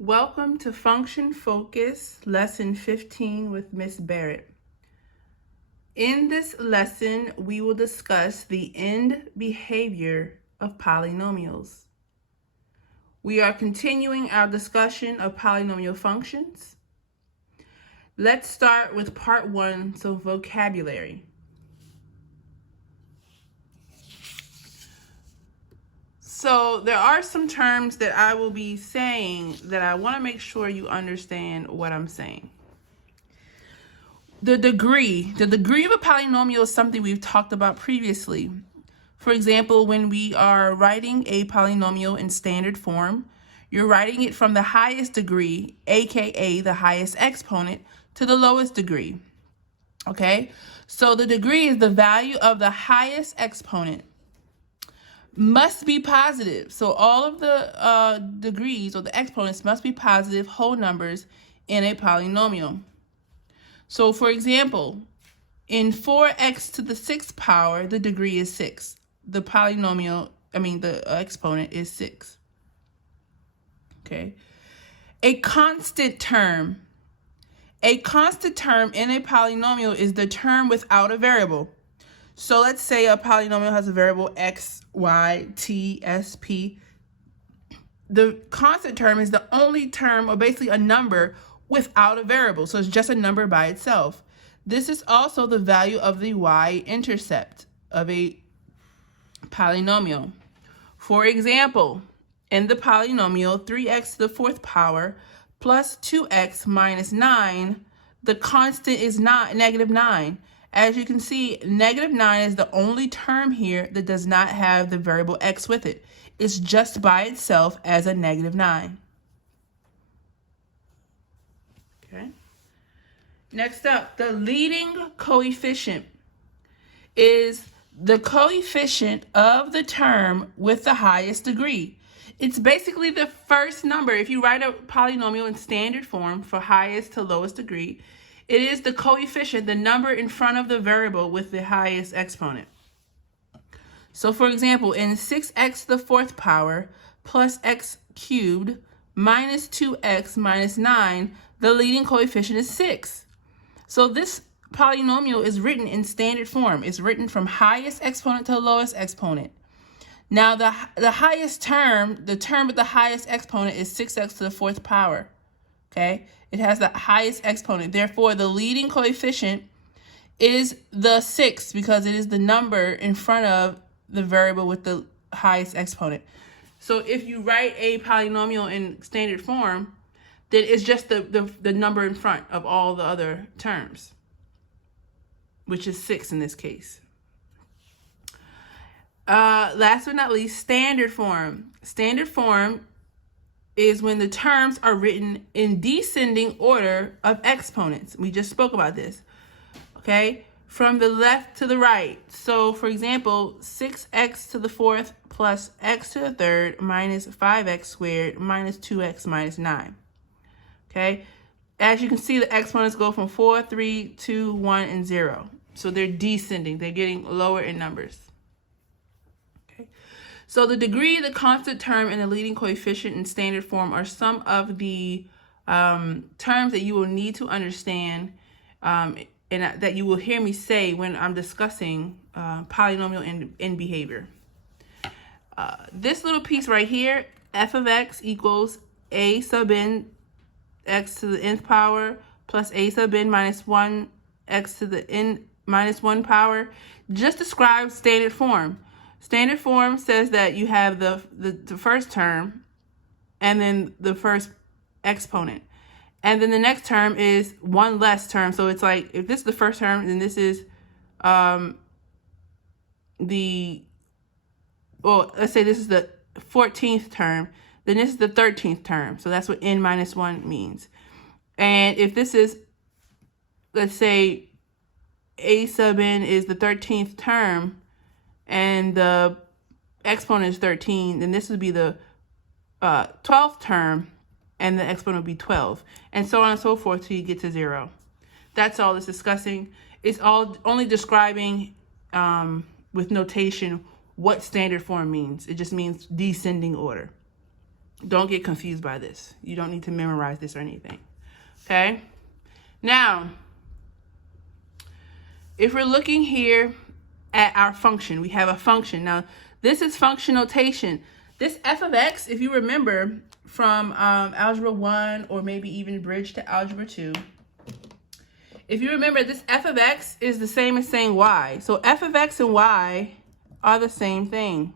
Welcome to Function Focus, Lesson 15 with Miss Barrett. In this lesson, we will discuss the end behavior of polynomials. We are continuing our discussion of polynomial functions. Let's start with part 1, so vocabulary. So there are some terms that I will be saying that I want to make sure you understand what I'm saying. The degree of a polynomial is something we've talked about previously. For example, when we are writing a polynomial in standard form, you're writing it from the highest degree, aka the highest exponent, to the lowest degree. Okay? So the degree is the value of the highest exponent. Must be positive. So all of the degrees or the exponents must be positive whole numbers in a polynomial. So for example, in 4x to the 6th power, the degree is 6. The exponent is 6. Okay. A constant term. A constant term in a polynomial is the term without a variable. So let's say a polynomial has a variable x, y, t, s, p. The constant term is the only term, or basically a number, without a variable. So it's just a number by itself. This is also the value of the y-intercept of a polynomial. For example, in the polynomial 3x to the 4th power plus 2x minus 9, the constant is not negative 9. As you can see, negative 9 is the only term here that does not have the variable x with it. It's just by itself as a negative 9. Okay. Next up, the leading coefficient is the coefficient of the term with the highest degree. It's basically the first number. If you write a polynomial in standard form for highest to lowest degree, it is the coefficient, the number in front of the variable with the highest exponent. So for example, in 6x to the 4th power plus x cubed minus 2x minus 9, the leading coefficient is 6. So this polynomial is written in standard form. It's written from highest exponent to lowest exponent. Now the highest term, the term with the highest exponent is 6x to the 4th power. Okay? It has the highest exponent. Therefore, the leading coefficient is the 6 because it is the number in front of the variable with the highest exponent. So if you write a polynomial in standard form, then it's just the number in front of all the other terms, which is 6 in this case. Last but not least, standard form. Standard form is when the terms are written in descending order of exponents. We just spoke about this, okay? From the left to the right. So for example, 6x to the 4th plus x to the 3rd minus 5x squared minus 2x minus 9, okay? As you can see, the exponents go from 4, 3, 2, 1, and 0. So they're descending, they're getting lower in numbers. So the degree, the constant term, and the leading coefficient in standard form are some of the terms that you will need to understand and that you will hear me say when I'm discussing polynomial end behavior. This little piece right here, f of x equals a sub n x to the nth power plus a sub n minus 1 x to the n minus 1 power, just describes standard form. Standard form says that you have the first term and then the first exponent. And then the next term is one less term. So it's like, if this is the first term, then this is let's say this is the 14th term, then this is the 13th term. So that's what n minus 1 means. And if this is, let's say, a sub n is the 13th term, and the exponent is 13, then this would be the 12th term, and the exponent would be 12, and so on and so forth till you get to 0. That's all it's discussing. It's all only describing with notation what standard form means. It just means descending order. Don't get confused by this. You don't need to memorize this or anything. Okay? Now, if we're looking here at our function, we have a function. Now, this is function notation. This f of x, if you remember from Algebra 1 or maybe even bridge to Algebra 2, if you remember, this f of x is the same as saying y. So f of x and y are the same thing.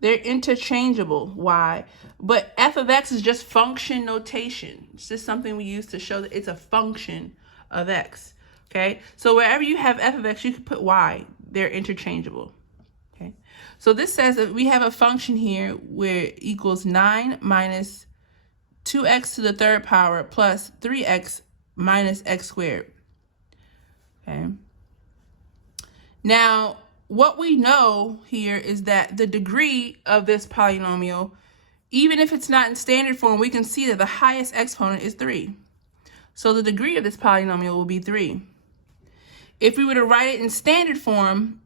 They're interchangeable, y. But f of x is just function notation. It's just something we use to show that it's a function of x. Okay? So wherever you have f of x, you can put y. They're interchangeable. Okay? So this says that we have a function here where it equals 9 minus 2x to the third power plus 3x minus x squared. Okay? Now, what we know here is that the degree of this polynomial, even if it's not in standard form, we can see that the highest exponent is 3. So the degree of this polynomial will be 3. If we were to write it in standard form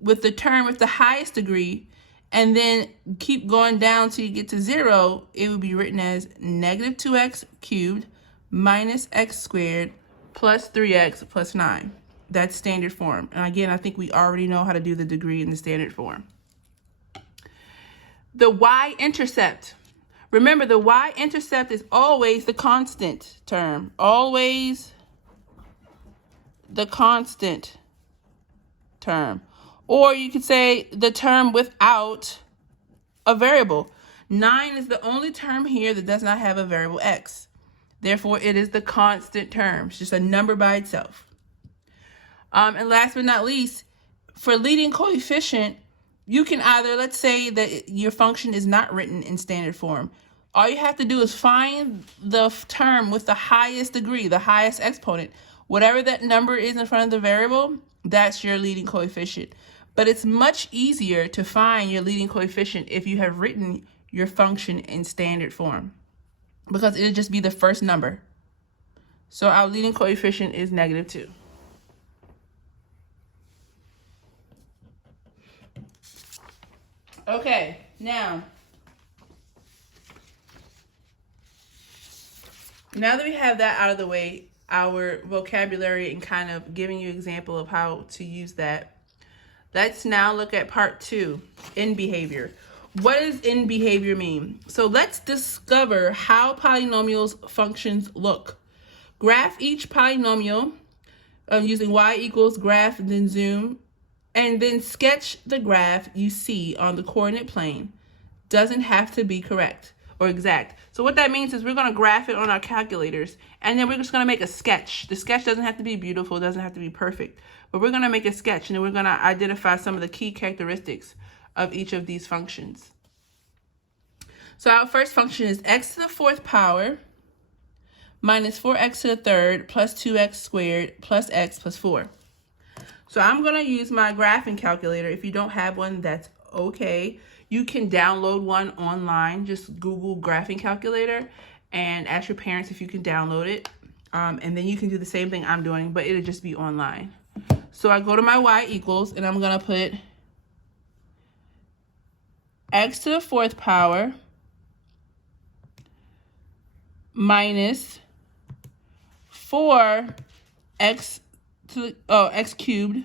with the term with the highest degree and then keep going down till you get to 0, it would be written as negative 2x cubed minus x squared plus 3x plus 9. That's standard form. And again, I think we already know how to do the degree in the standard form. The y-intercept. Remember, the y-intercept is always the constant term. Always the constant term. Or you could say the term without a variable. 9 is the only term here that does not have a variable x. Therefore, it is the constant term. It's just a number by itself. And last but not least, for leading coefficient, you can either, let's say that your function is not written in standard form. All you have to do is find the term with the highest degree, the highest exponent. Whatever that number is in front of the variable, that's your leading coefficient. But it's much easier to find your leading coefficient if you have written your function in standard form, because it'll just be the first number. So our leading coefficient is negative 2. Okay, now that we have that out of the way, our vocabulary and kind of giving you an example of how to use that, let's now look at part 2, in behavior. What does in behavior mean? So let's discover how polynomials functions look. Graph each polynomial using y equals graph, then zoom, and then sketch the graph you see on the coordinate plane. Doesn't have to be correct or exact. So what that means is we're going to graph it on our calculators, and then we're just going to make a sketch. The sketch doesn't have to be beautiful, doesn't have to be perfect, but we're going to make a sketch, and then we're going to identify some of the key characteristics of each of these functions. So our first function is x to the fourth power minus 4x to the third plus 2x squared plus x plus 4. So I'm going to use my graphing calculator. If you don't have one, that's okay. You can download one online. Just Google graphing calculator and ask your parents if you can download it. And then you can do the same thing I'm doing, but it'll just be online. So I go to my y equals, and I'm going to put x to the fourth power minus 4x x cubed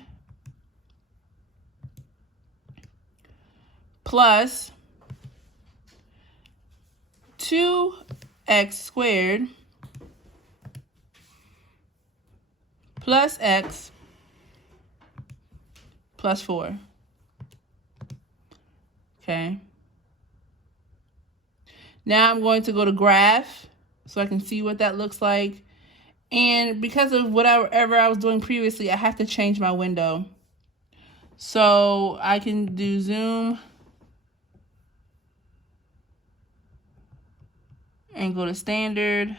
plus 2x squared plus x plus 4. Okay. Now I'm going to go to graph so I can see what that looks like. And because of whatever I was doing previously, I have to change my window. So I can do zoom and go to standard.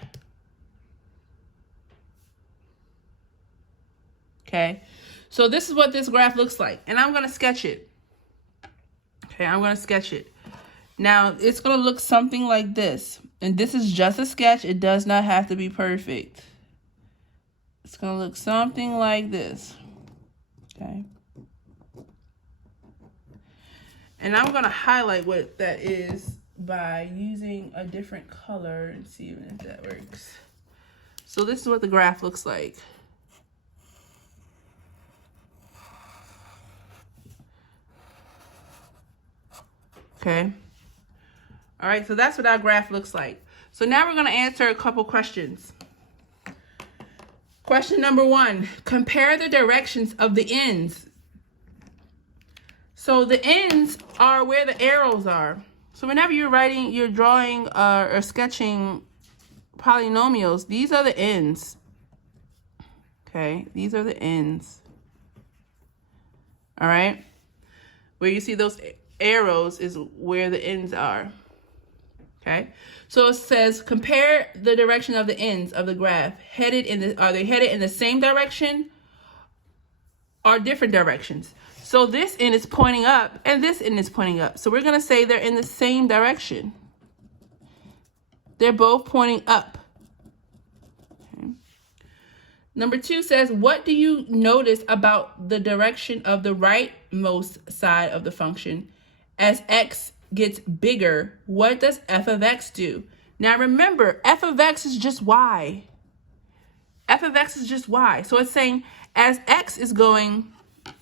Okay, so this is what this graph looks like, and I'm going to sketch it. Okay, I'm going to sketch it. Now, it's going to look something like this, and this is just a sketch. It does not have to be perfect. It's going to look something like this. Okay. And I'm going to highlight what that is by using a different color and see if that works. So this is what the graph looks like. Okay. All right, so that's what our graph looks like. So now we're going to answer a couple questions. Question number 1, compare the directions of the ends. So the ends are where the arrows are. So whenever you're drawing or sketching polynomials, these are the ends. Okay, these are the ends. All right, where you see those arrows is where the ends are. Okay, so it says compare the direction of the ends of the graph. Are they headed in the same direction or different directions? So this end is pointing up and this end is pointing up. So we're going to say they're in the same direction. They're both pointing up. Okay. Number 2 says, what do you notice about the direction of the rightmost side of the function? As x gets bigger, what does f of x do? Now remember, f of x is just y. F of x is just y. So it's saying as x is going,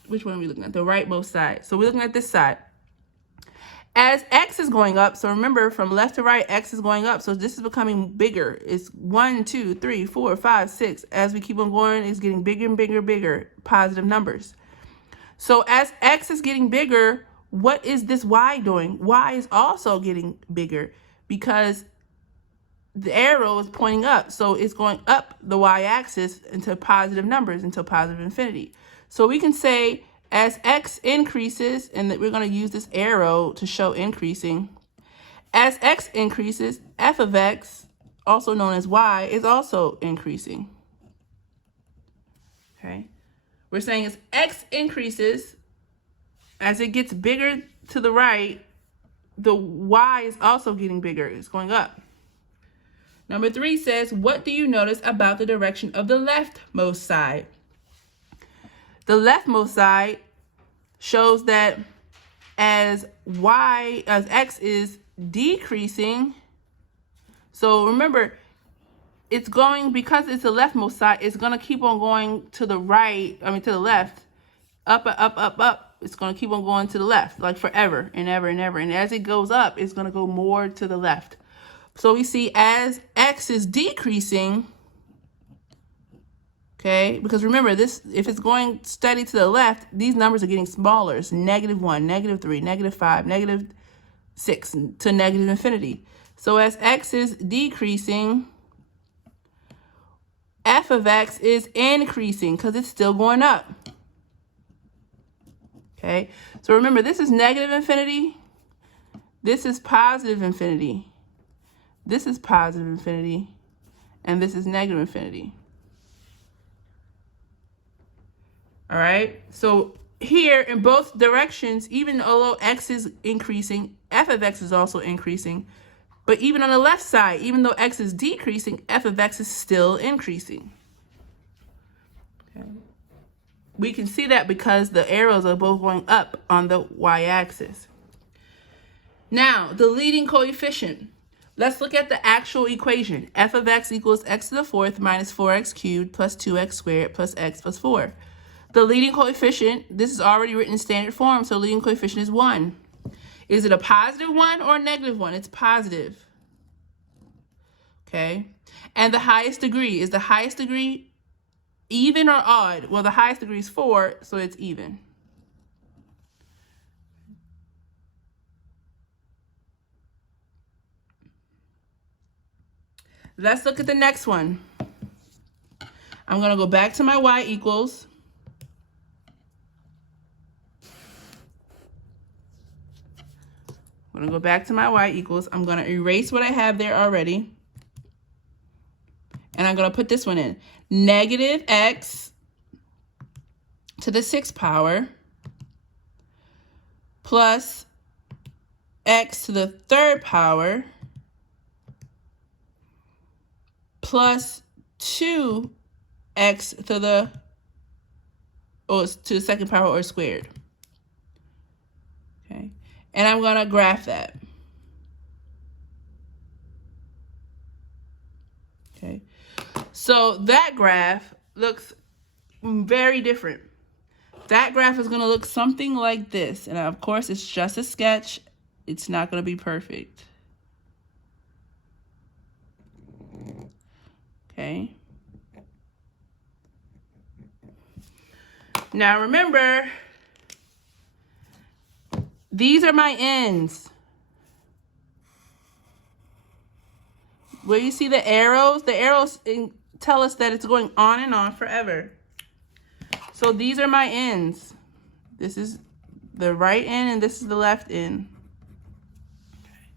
which one are we looking at? The rightmost side. So we're looking at this side. As x is going up, so remember from left to right, x is going up. So this is becoming bigger. It's 1, 2, 3, 4, 5, 6. As we keep on going, it's getting bigger and bigger, bigger, positive numbers. So as x is getting bigger, what is this y doing? Y is also getting bigger because the arrow is pointing up. So it's going up the y-axis into positive numbers, until positive infinity. So we can say as x increases, and that we're going to use this arrow to show increasing. As x increases, f of x, also known as y, is also increasing. Okay. We're saying as x increases, as it gets bigger to the right, the y is also getting bigger. It's going up. Number 3 says, what do you notice about the direction of the leftmost side? The leftmost side shows that as x is decreasing, so remember, it's going, because it's the leftmost side, it's going to keep on going to the right, to the left, up, up, up, up. It's going to keep on going to the left, like forever and ever and ever. And as it goes up, it's going to go more to the left. So we see as x is decreasing, okay, because remember this, if it's going steady to the left, these numbers are getting smaller. It's -1, -3, -5, -6 to negative infinity. So as x is decreasing, f of x is increasing because it's still going up. Okay, so remember, this is negative infinity. This is positive infinity. This is positive infinity. And this is negative infinity. All right, so here in both directions, even although x is increasing, f of x is also increasing. But even on the left side, even though x is decreasing, f of x is still increasing. Okay. We can see that because the arrows are both going up on the y-axis. Now, the leading coefficient. Let's look at the actual equation. F of x equals x to the 4th minus 4x cubed plus 2x squared plus x plus 4. The leading coefficient, this is already written in standard form, so leading coefficient is 1. Is it a positive 1 or a negative 1? It's positive. Okay. And the highest degree, is the highest degree even or odd? Well, the highest degree is 4, so it's even. Let's look at the next one. I'm going to go back to my y equals. I'm going to go back to my y equals. I'm going to erase what I have there already. And I'm going to put this one in. Negative x to the 6th power plus x to the 3rd power plus 2x to the 2nd power or squared. Okay, and I'm going to graph that. Okay, so that graph looks very different. That graph is going to look something like this. And of course, it's just a sketch. It's not going to be perfect. Okay. Now remember, these are my ends. Where you see the arrows tell us that it's going on and on forever. So these are my ends. This is the right end and this is the left end. Okay.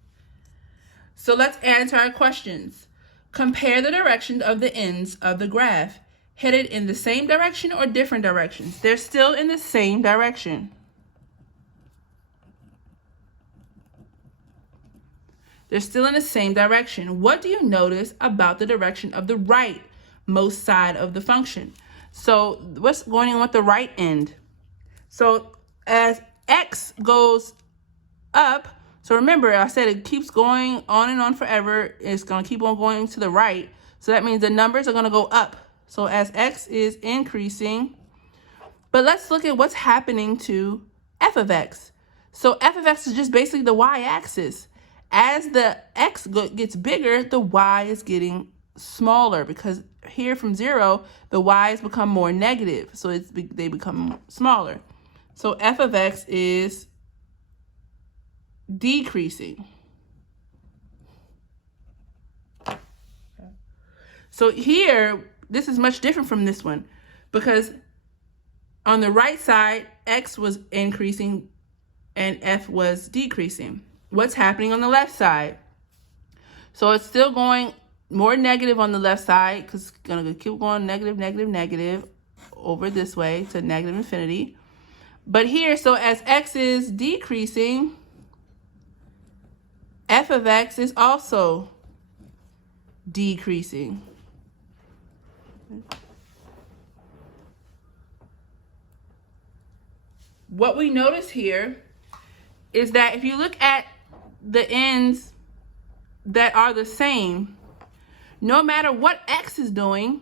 So let's answer our questions. Compare the direction of the ends of the graph. Headed in the same direction or different directions? They're still in the same direction. They're still in the same direction. What do you notice about the direction of the rightmost side of the function? So what's going on with the right end? So as x goes up, so remember I said it keeps going on and on forever. It's going to keep on going to the right. So that means the numbers are going to go up. So as x is increasing, but let's look at what's happening to f of x. So f of x is just basically the y-axis. As the x gets bigger, the y is getting smaller because here from 0, the y's become more negative. So they become smaller. So f of x is decreasing. So here, this is much different from this one because on the right side, x was increasing and f was decreasing. What's happening on the left side? So it's still going more negative on the left side because it's going to keep going negative, negative, negative over this way to negative infinity. But here, so as x is decreasing, f of x is also decreasing. What we notice here is that if you look at the ends that are the same, no matter what x is doing,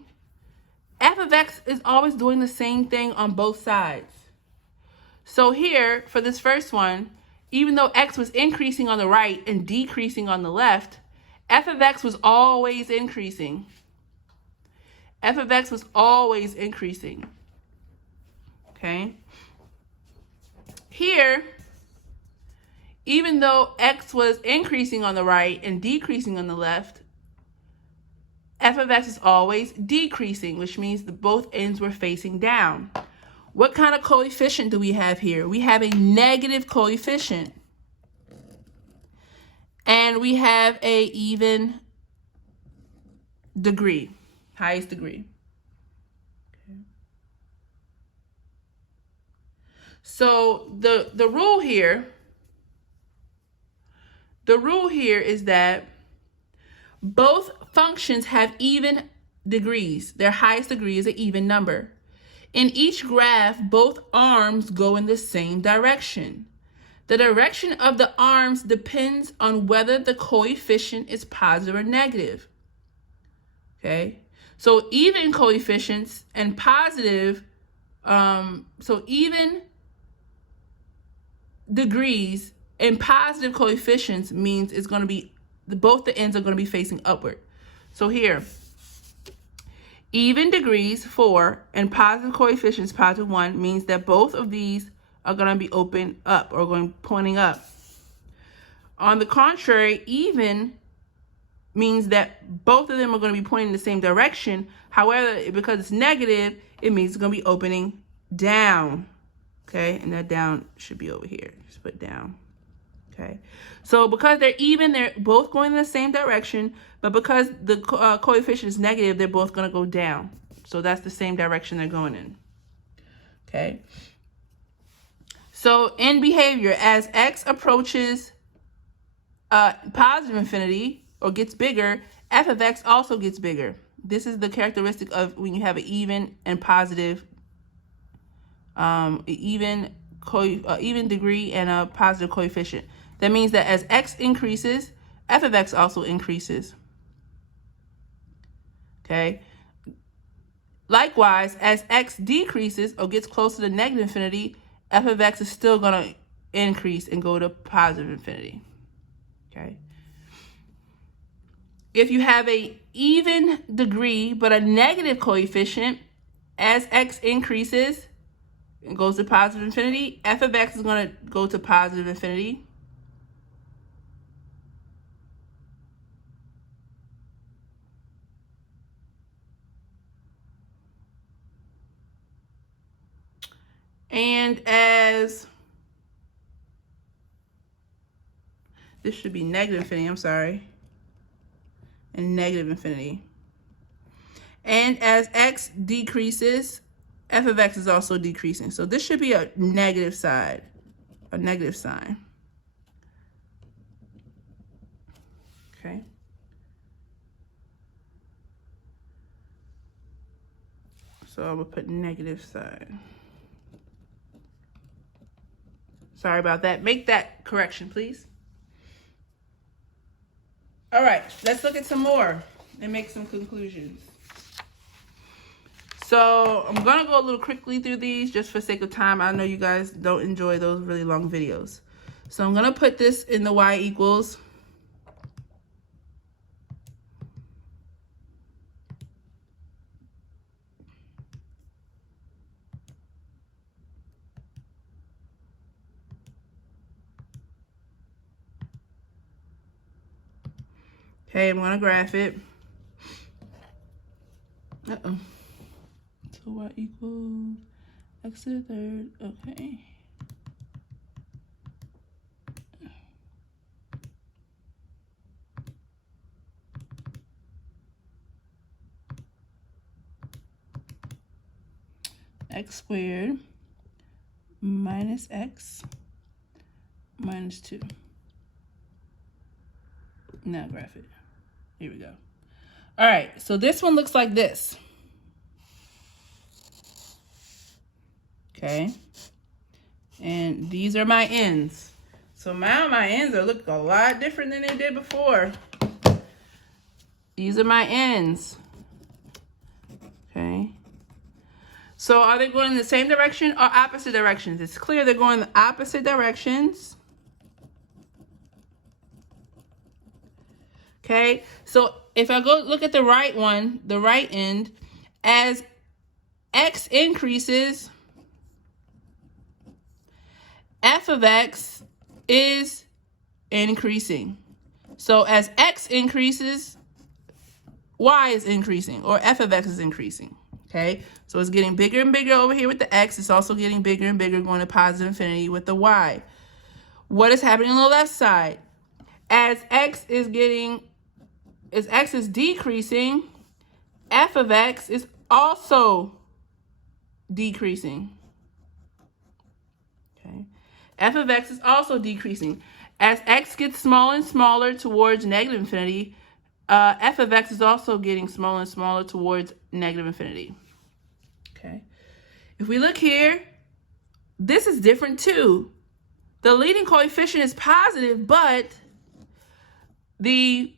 f of x is always doing the same thing on both sides. So here, for this first one, even though x was increasing on the right and decreasing on the left, f of x was always increasing. F of x was always increasing. Okay? Here, even though x was increasing on the right and decreasing on the left, f of x is always decreasing, which means that both ends were facing down. What kind of coefficient do we have here? We have a negative coefficient. And we have a even degree, highest degree. Okay. So the rule here is that both functions have even degrees. Their highest degree is an even number. In each graph, both arms go in the same direction. The direction of the arms depends on whether the coefficient is positive or negative. Okay? So even coefficients and positive, so even degrees and positive coefficients means it's going to be, both the ends are going to be facing upward. So here, even degrees 4 and positive coefficients positive 1 means that both of these are going to be open up or pointing up. On the contrary, even means that both of them are going to be pointing in the same direction. However, because it's negative, it means it's going to be opening down. Okay, and that down should be over here. Just put down. Okay, so because they're even, they're both going in the same direction, but because the coefficient is negative, they're both going to go down. So that's the same direction they're going in. Okay, so in behavior, as x approaches positive infinity or gets bigger, f of x also gets bigger. This is the characteristic of when you have an even and positive, even degree and a positive coefficient. That means that as x increases, f of x also increases. Okay. Likewise, as x decreases or gets closer to negative infinity, f of x is still going to increase and go to positive infinity. Okay. If you have a even degree but a negative coefficient, as x increases and goes to positive infinity, f of x is going to go to positive infinity. And as this should be negative infinity, I'm sorry, and negative infinity. And as x decreases, f of x is also decreasing. So this should be a negative side, a negative sign. Okay. So I will put negative side. Sorry about that. Make that correction, please. All right, let's look at some more and make some conclusions. So I'm going to go a little quickly through these just for sake of time. I know you guys don't enjoy those really long videos. So I'm going to put this in the y equals. Okay, I'm going to graph it. Uh-oh. So y equals x to the third. Okay. X squared minus x minus 2. Now graph it. Here we go. All right, so this one looks like this. Okay. And these are my ends. So now my ends are looking a lot different than they did before. These are my ends. Okay. So are they going in the same direction or opposite directions? It's clear they're going in the opposite directions. Okay, so if I go look at the right one, the right end, as x increases, f of x is increasing. So as x increases, y is increasing, or f of x is increasing. Okay, so it's getting bigger and bigger over here with the x. It's also getting bigger and bigger going to positive infinity with the y. What is happening on the left side? As x is decreasing, f of x is also decreasing. Okay, f of x is also decreasing. As x gets smaller and smaller towards negative infinity, f of x is also getting smaller and smaller towards negative infinity. Okay, if we look here, this is different too. The leading coefficient is positive, but the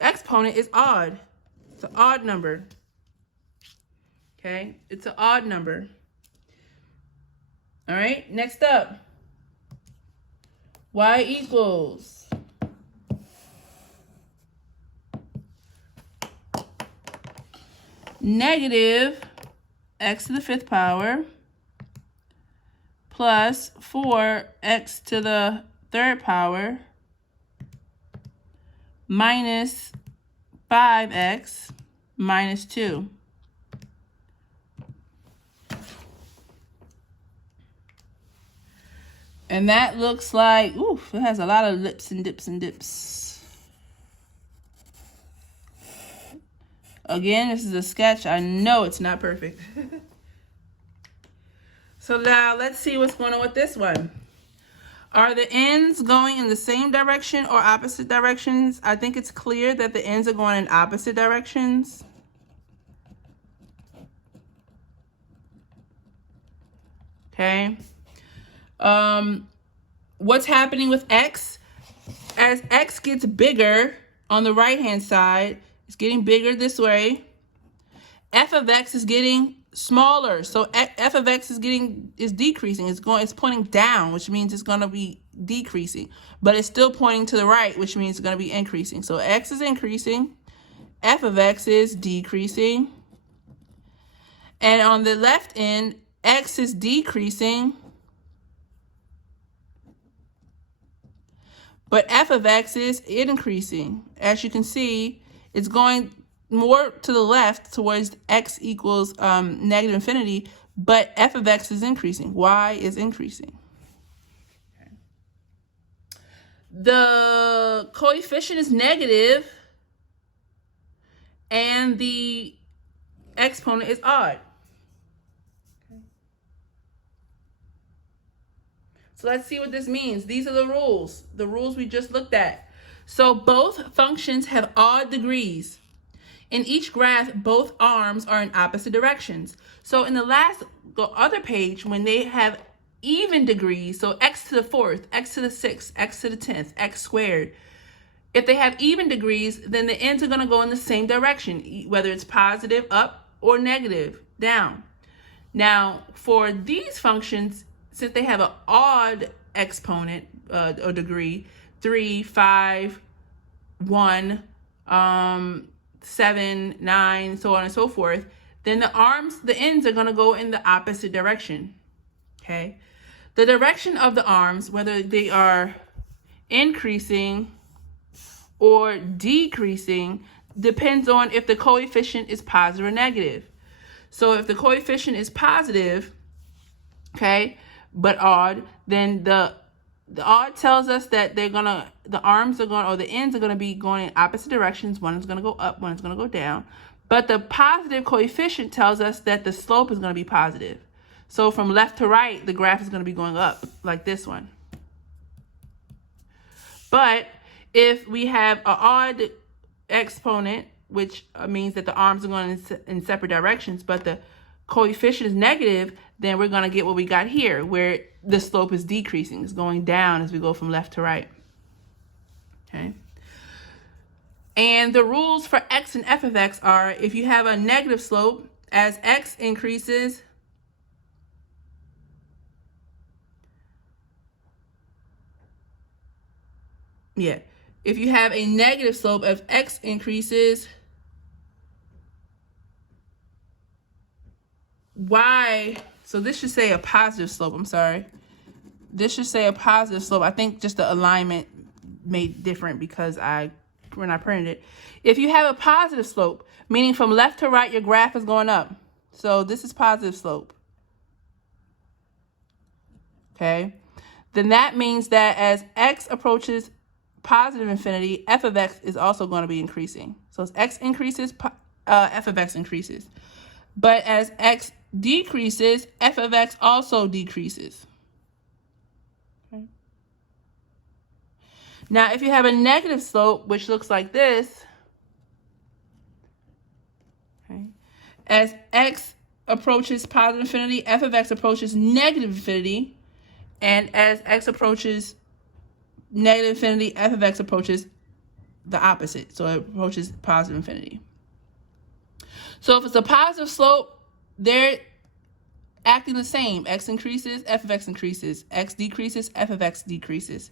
exponent is odd. It's an odd number. Okay, it's an odd number. All right, next up, y equals negative x to the 5th power plus 4x to the 3rd power minus 5x minus 2. And that looks like, oof, it has a lot of lips and dips and dips. Again, this is a sketch. I know it's not perfect. So now let's see what's going on with this one. Are the ends going in the same direction or opposite directions? I think it's clear that the ends are going in opposite directions. Okay. What's happening with x? As x gets bigger, on the right-hand side, it's getting bigger this way. F of x is getting smaller. So f of x is decreasing. It's pointing down, which means it's going to be decreasing. But it's still pointing to the right, which means it's going to be increasing. So x is increasing. F of x is decreasing. And on the left end, x is decreasing. But f of x is increasing. As you can see, it's going more to the left towards x equals negative infinity, but f of x is increasing. Y is increasing. Okay. The coefficient is negative, and the exponent is odd. Okay. So let's see what this means. These are the rules we just looked at. So both functions have odd degrees. In each graph, both arms are in opposite directions. So in the other page, when they have even degrees, so x to the 4th, x to the 6th, x to the 10th, x squared, if they have even degrees, then the ends are going to go in the same direction, whether it's positive up or negative down. Now, for these functions, since they have an odd exponent or degree, 3, 5, 1, 7, 9, so on and so forth, then the ends are going to go in the opposite direction. Okay? The direction of the arms, whether they are increasing or decreasing, depends on if the coefficient is positive or negative. So if the coefficient is positive, okay, but odd, then the odd tells us that the ends are going to be going in opposite directions. One is going to go up, one is going to go down. But the positive coefficient tells us that the slope is going to be positive. So from left to right, the graph is going to be going up, like this one. But if we have an odd exponent, which means that the arms are going in separate directions, but the coefficient is negative, then we're going to get what we got here, where the slope is decreasing. It's going down as we go from left to right. Okay. And the rules for x and f of x are, if you have a negative slope, as x increases, if you have a negative slope, as x increases, y, so this should say a positive slope, I'm sorry. This should say a positive slope. I think just the alignment made different because when I printed it. If you have a positive slope, meaning from left to right, your graph is going up. So this is positive slope. Okay. Then that means that as x approaches positive infinity, f of x is also going to be increasing. So as x increases, f of x increases. But as x decreases, f of x also decreases. Okay. Now, if you have a negative slope, which looks like this, okay, as x approaches positive infinity, f of x approaches negative infinity, and as x approaches negative infinity, f of x approaches the opposite. So it approaches positive infinity. So if it's a positive slope, they're acting the same. X increases, f of x increases. X decreases, f of x decreases.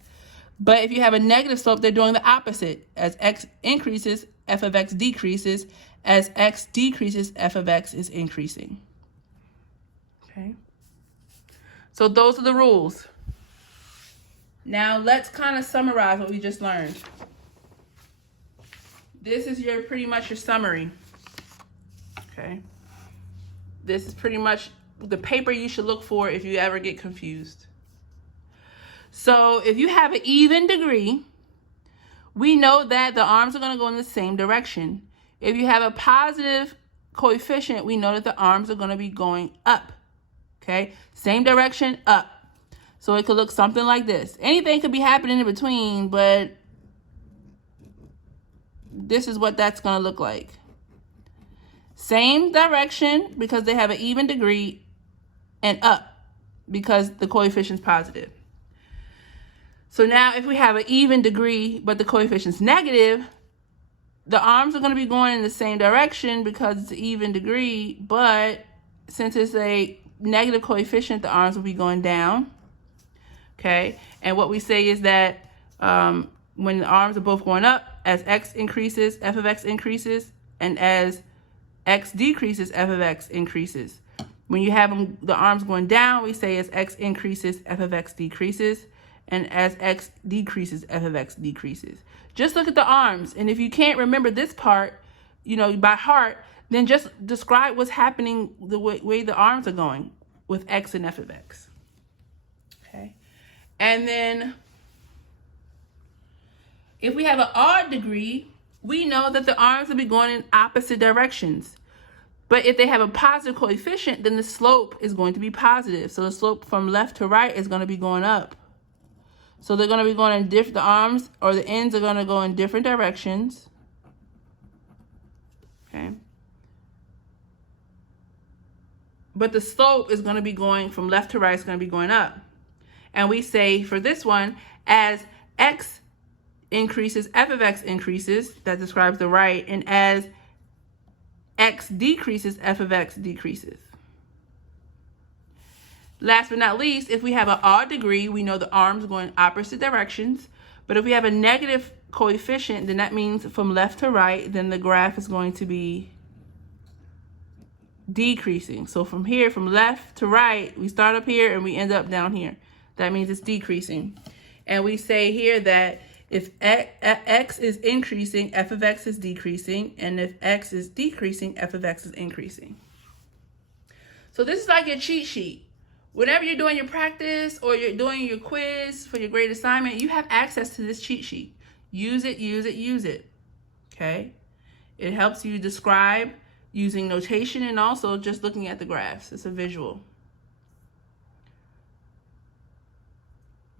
But if you have a negative slope, they're doing the opposite. As x increases, f of x decreases. As x decreases, f of x is increasing. Okay. So those are the rules. Now let's kind of summarize what we just learned. This is pretty much your summary. Okay. This is pretty much the paper you should look for if you ever get confused. So if you have an even degree, we know that the arms are going to go in the same direction. If you have a positive coefficient, we know that the arms are going to be going up. Okay, same direction, up. So it could look something like this. Anything could be happening in between, but this is what that's going to look like. Same direction because they have an even degree, and up because the coefficient's positive. So now if we have an even degree but the coefficient's negative, the arms are going to be going in the same direction because it's an even degree, but since it's a negative coefficient, the arms will be going down. Okay, and what we say is that when the arms are both going up, as x increases, f of x increases, and as x decreases, f of x increases. When you have the arms going down, we say as x increases, f of x decreases, and as x decreases, f of x decreases. Just look at the arms, and if you can't remember this part, by heart, then just describe what's happening the way the arms are going with x and f of x. Okay, and then if we have an odd degree, we know that the arms will be going in opposite directions. But if they have a positive coefficient, then the slope is going to be positive. So the slope from left to right is going to be going up. So they're going to be going in the arms or the ends are going to go in different directions. Okay. But the slope is going to be going from left to right, it's going to be going up. And we say for this one, as x increases, f of x increases, that describes the right, and as x decreases, f of x decreases. Last but not least, if we have an odd degree, we know the arms go in opposite directions. But if we have a negative coefficient, then that means from left to right, then the graph is going to be decreasing. So from here, from left to right, we start up here and we end up down here. That means it's decreasing. And we say here that if x is increasing, f of x is decreasing, and if x is decreasing, f of x is increasing. So this is like your cheat sheet. Whenever you're doing your practice or you're doing your quiz for your grade assignment, you have access to this cheat sheet. Use it, use it, use it. Okay? It helps you describe using notation and also just looking at the graphs. It's a visual.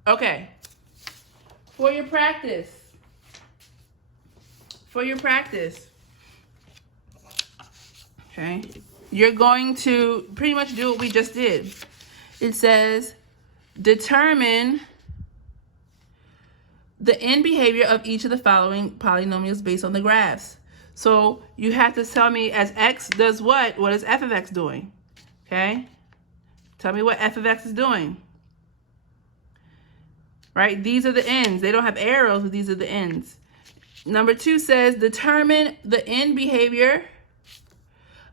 Okay. For your practice, okay, you're going to pretty much do what we just did. It says, determine the end behavior of each of the following polynomials based on the graphs. So you have to tell me as x does what is f of x doing? Okay, tell me what f of x is doing. Right? These are the ends. They don't have arrows, but these are the ends. Number 2 says, determine the end behavior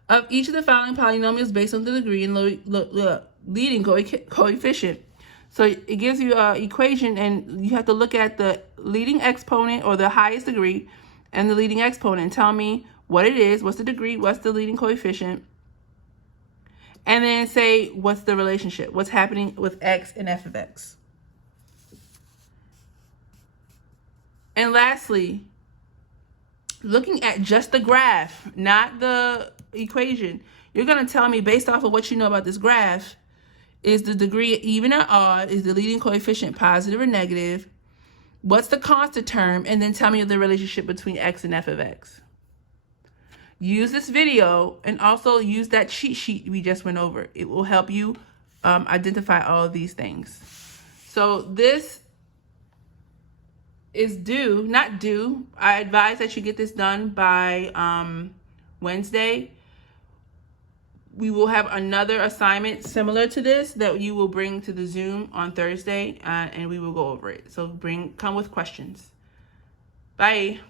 of each of the following polynomials based on the degree and leading coefficient. So it gives you an equation, and you have to look at the leading exponent or the highest degree and the leading exponent and tell me what it is, what's the degree, what's the leading coefficient, and then say what's the relationship, what's happening with x and f of x. And lastly, looking at just the graph, not the equation, you're going to tell me based off of what you know about this graph, is the degree even or odd? Is the leading coefficient positive or negative? What's the constant term? And then tell me the relationship between x and f of x. Use this video and also use that cheat sheet we just went over. It will help you identify all of these things. So this is not due. I advise that you get this done by Wednesday. We will have another assignment similar to this that you will bring to the Zoom on Thursday, and we will go over it. So come with questions. Bye.